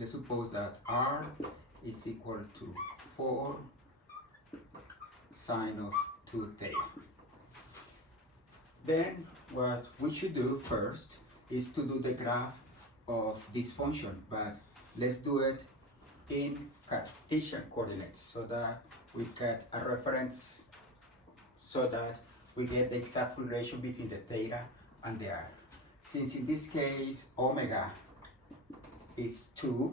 Let's suppose that r is equal to 4 sine of 2 theta. Then what we should do first is to do the graph of this function, but let's do it in Cartesian coordinates so that we get a reference, so that we get the exact relation between the theta and the r. Since in this case omega is 2,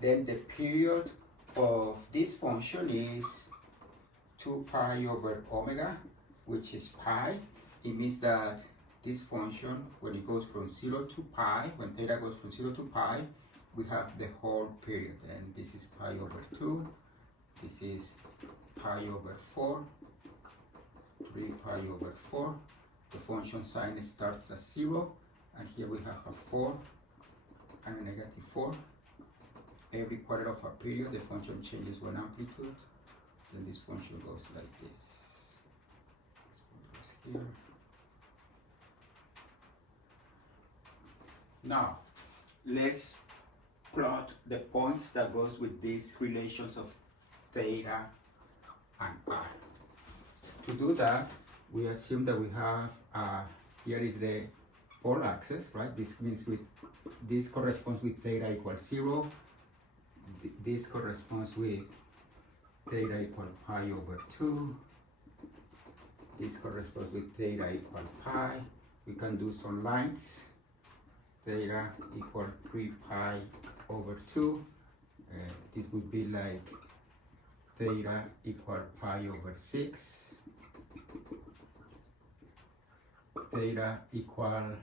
then the period of this function is 2 pi over omega, which is pi. It means that this function, when it goes from 0 to pi, when theta goes from 0 to pi, we have the whole period, and this is pi over 2, this is pi over 4, 3 pi over 4. The function sign starts at 0, and here we have a 4 and a negative 4. Every quarter of a period, the function changes one amplitude. Then this function goes like this. This one goes here. Now, let's plot the points that goes with these relations of theta and r. To do that, we assume that we have, here is the pole axis, right? This means this corresponds with theta equals 0. This corresponds with theta equal pi over 2. This corresponds with theta equal pi. We can do some lines. Theta equal 3 pi over 2. This would be like theta equal pi over 6. Theta equal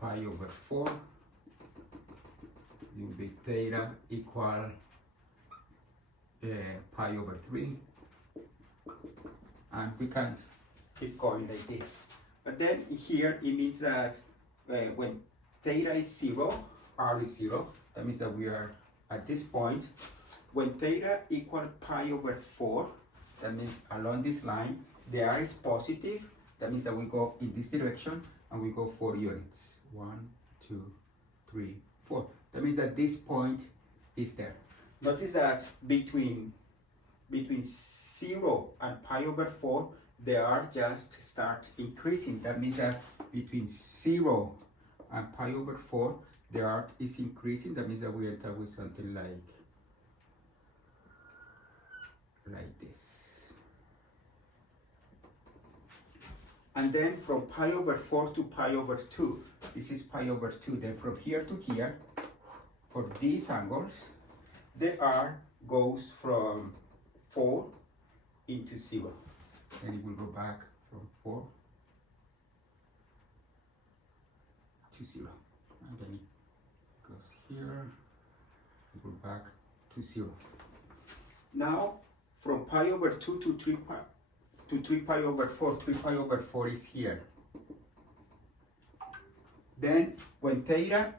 pi over 4. It will be theta equal pi over 3. And we can keep going like this. But then here it means that when theta is 0, r is 0, that means that we are at this point. When theta equal pi over 4, that means along this line, the r is positive. That means that we go in this direction and we go 4 units. 1, 2, 3, 4. That means that this point is there. Notice that between 0 and pi over 4, the r just start increasing. That means that between 0 and pi over 4, the r is increasing. That means that we end up with something like this. And then from pi over 4 to pi over 2, this is pi over 2. Then from here to here, for these angles, the r goes from 4 into 0. And it will go back from 4 to 0. And then it goes here, it goes back to 0. Now, from pi over 2 to 3 pi over 4, 3 pi over 4 is here. Then when theta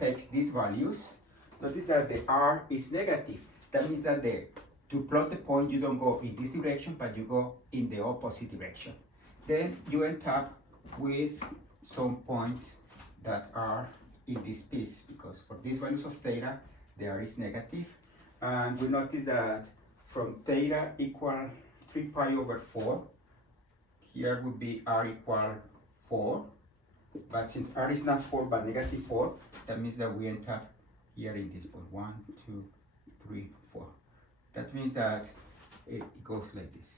takes these values, notice that the r is negative. That means that to plot the point, you don't go in this direction, but you go in the opposite direction. Then you end up with some points that are in this piece, because for these values of theta, the r is negative. And we notice that from theta equal 3 pi over 4, here would be r equal 4. But since r is not 4 but negative 4, that means that we end up here in this point. 1, 2, 3, 4. That means that it goes like this.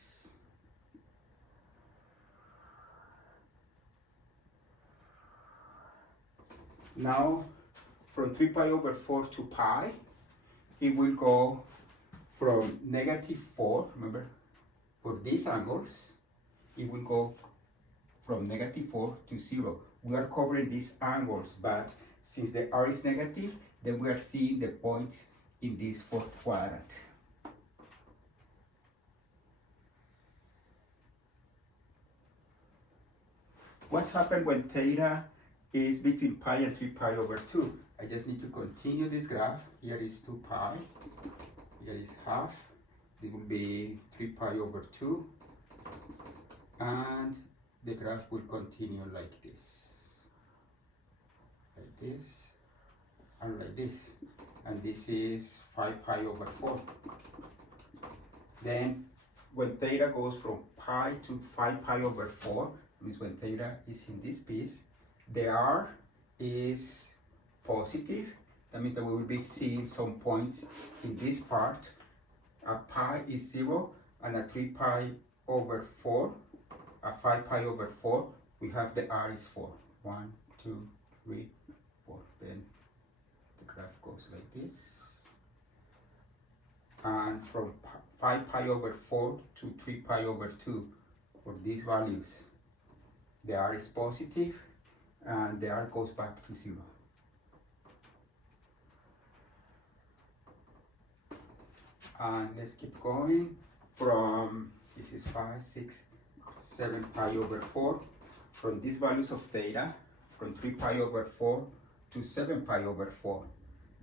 Now, from 3 pi over 4 to pi, it will go from negative 4, remember, for these angles, it will go from negative 4 to 0. We are covering these angles, but since the r is negative, then we are seeing the points in this fourth quadrant. What happened when theta is between pi and 3 pi over 2? I just need to continue this graph. Here is 2 pi, here is half. This will be 3 pi over 2. And the graph will continue like this. Like this. are like this, and this is 5 pi over 4. Then when theta goes from pi to 5 pi over 4, means when theta is in this piece, the r is positive. That means that we will be seeing some points in this part. At pi is 0, and at 3 pi over 4, at 5 pi over 4, we have the r is 4. 1, 2, 3, 4. Then the graph goes like this. And from 5 pi over 4 to 3 pi over 2, for these values, the r is positive, and the r goes back to 0. And let's keep going from, this is 5, 6, 7 pi over 4. From these values of theta, from 3 pi over 4 to 7 pi over 4,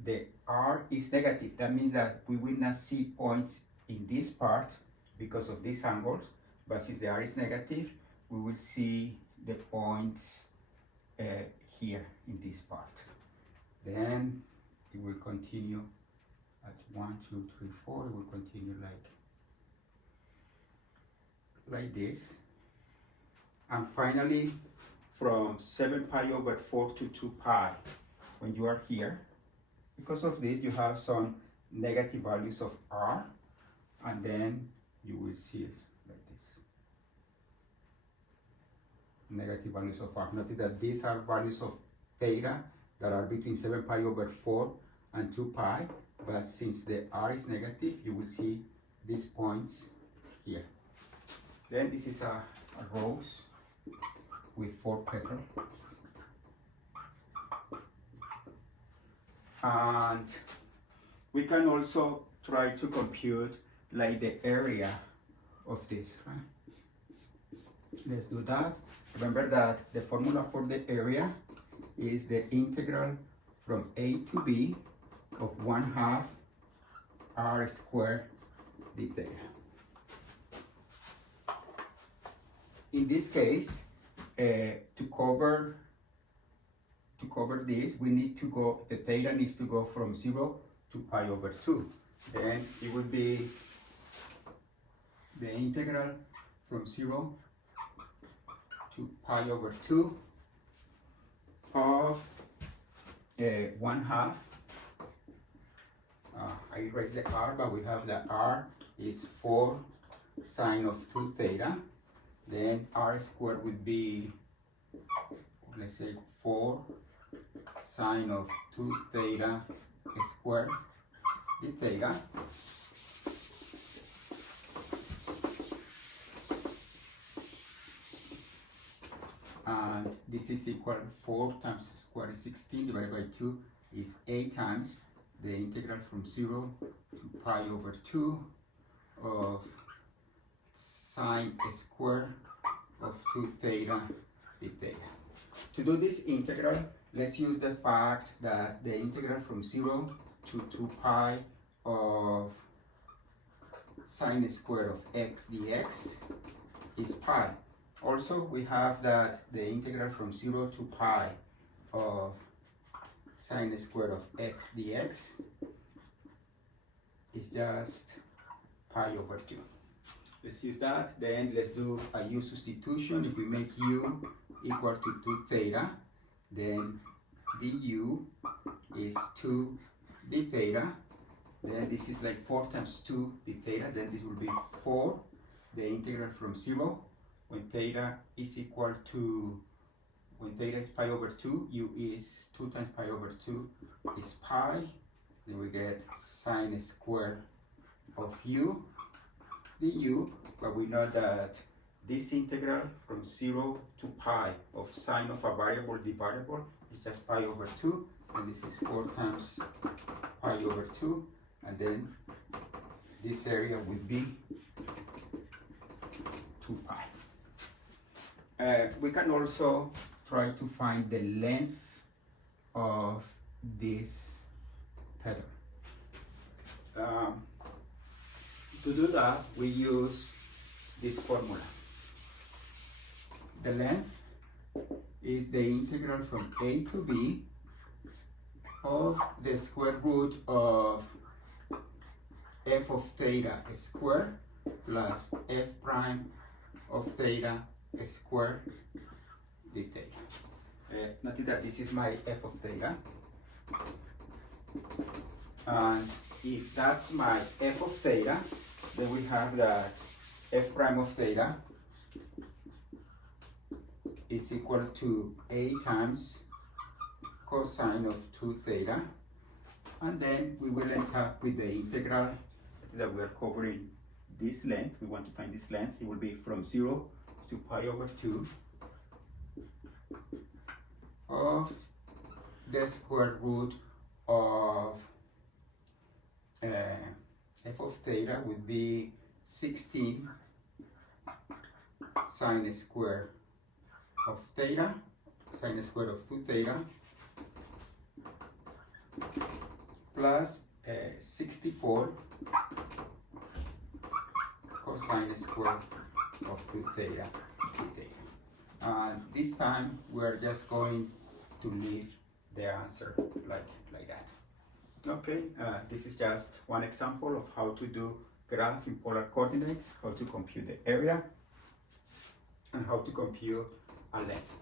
the r is negative. That means that we will not see points in this part because of these angles, but since the r is negative, we will see the points here in this part. Then it will continue at 1, 2, 3, 4. It will continue like this. And finally, from 7 pi over 4 to 2 pi, when you are here, because of this, you have some negative values of r, and then you will see it like this. Negative values of r. Notice that these are values of theta that are between 7 pi over 4 and 2 pi, but since the r is negative, you will see these points here. Then this is a rose with 4 petals. And we can also try to compute like the area of this. Let's do that. Remember that the formula for the area is the integral from a to b of 1/2 r squared d theta. In this case, to cover this, we need to go, the theta needs to go from 0 to pi over 2. Then it would be the integral from 0 to pi over 2 of 1/2. I erase the r, but we have the r is 4 sine of 2 theta. Then r squared would be, let's say, 4 sine of 2 theta squared d theta. And this is equal 4 times square is 16 divided by 2 is 8 times the integral from 0 to pi over 2 of sine square of 2 theta d theta. To do this integral, let's use the fact that the integral from 0 to 2 pi of sine square of x dx is pi. Also, we have that the integral from 0 to pi of sine square of x dx is just pi over 2. Let's use that. Then let's do a u substitution. If we make u equal to 2 theta, then du is 2 d theta. Then this is like 4 times 2 d theta. Then this will be 4. The integral from 0 when theta is equal to, when theta is pi over 2, u is 2 times pi over 2 is pi. Then we get sine square of u du, but we know that this integral from 0 to pi of sine of a variable d variable is just pi over 2, and this is 4 times pi over 2, and then this area would be 2 pi. We can also try to find the length of this petal. To do that, we use this formula. The length is the integral from a to b of the square root of f of theta squared plus f prime of theta squared d theta. Notice that this is my f of theta. And if that's my f of theta, then we have that f prime of theta is equal to a times cosine of 2 theta. And then we will end up with the integral that we are covering this length. We want to find this length. It will be from 0 to pi over 2 of the square root of f of theta would be 16 sine square of theta, sine square of 2 theta, plus 64 cosine square of 2 theta, and this time we're just going to leave the answer like that. Okay, this is just one example of how to do graph in polar coordinates, how to compute the area, and how to compute a length.